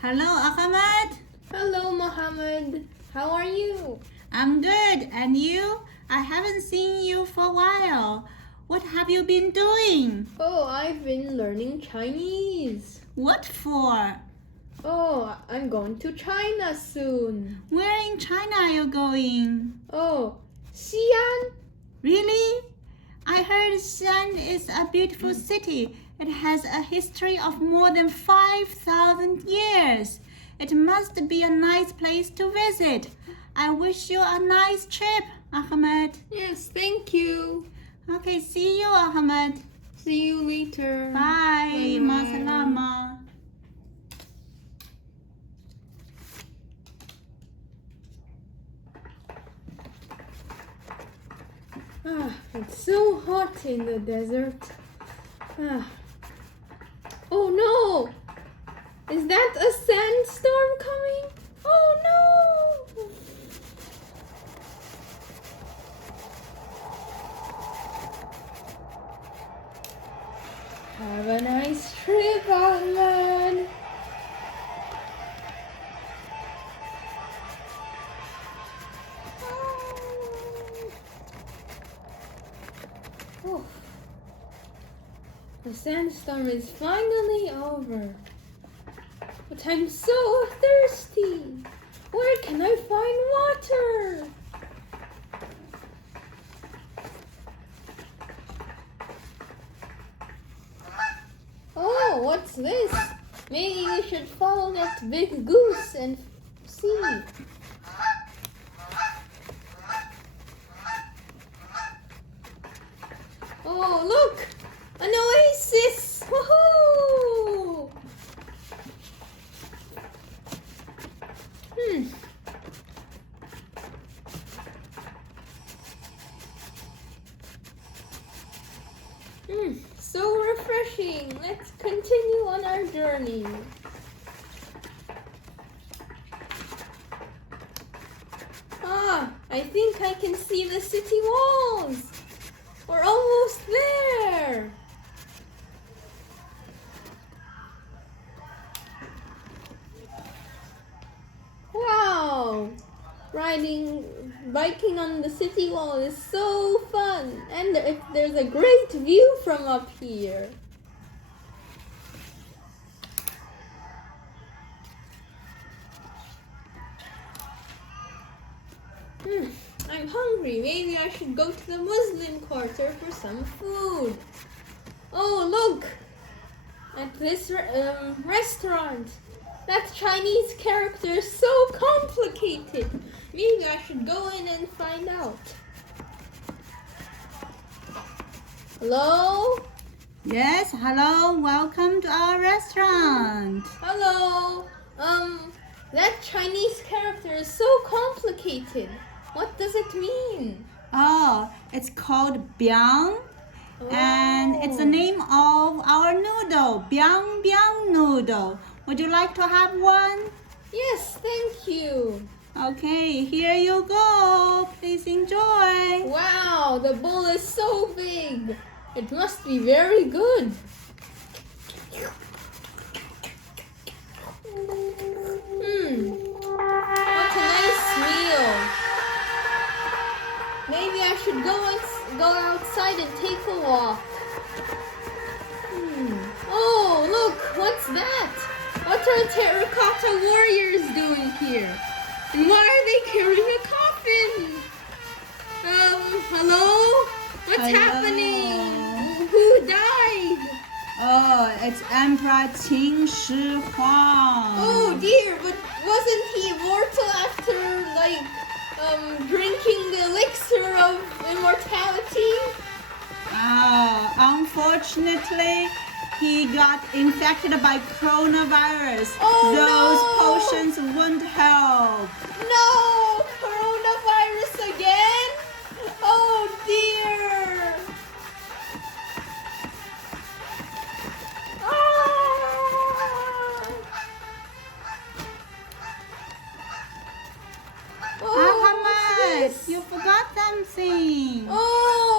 Hello, Ahmed. Hello, Mohammed. How are you? I'm good. And you? I haven't seen you for a while. What have you been doing? Oh, I've been learning Chinese. What for? Oh, I'm going to China soon. Where in China are you going? Oh, Xi'an? Really? I heard Xi'an is a beautiful city. It has a history of more than 5,000 years. It must be a nice place to visit. I wish you a nice trip, Ahmed. Yes, thank you. Okay, see you, Ahmed. See you later. Bye. Ma salama. It's so hot in the desert. Oh no! Is that a sandstorm coming? Oh no! Have a nice trip, Ahmed. Oh. The sandstorm is finally over. But I'm so thirsty. Where can I find water? Oh, what's this? Maybe we should follow that big goose and see. Oh, look! An oasis! Woohoo! So refreshing. Let's continue on our journey. I think I can see the city walls. We're almost there. Wow! Biking on the city wall is so fun, and there's a great view from up here. I'm hungry. Maybe I should go to the Muslim quarter for some food. Oh, look! At this restaurant. That Chinese character is so complicated. Maybe I should go in and find out. Hello? Yes, hello. Welcome to our restaurant. Hello? That Chinese character is so complicated. What does it mean? Oh, it's called biang. And it's the name of our noodle, biang biang noodle. Would you like to have one? Yes, thank you. Okay, here you go. Please enjoy. Wow, the bowl is so big. It must be very good. What a nice meal. Maybe I should go outside and take a walk. Oh, look, what's that? What are terracotta warriors doing here? And why are they carrying a coffin? Hello? What's happening? Who died? Oh, it's Emperor Qin Shi Huang. Oh dear, but wasn't he immortal after, drinking the elixir of immortality? Unfortunately, he got infected by coronavirus. Oh, Those no. potions wouldn't help. No! Coronavirus again? Oh dear! Ahmed, you forgot something. Oh,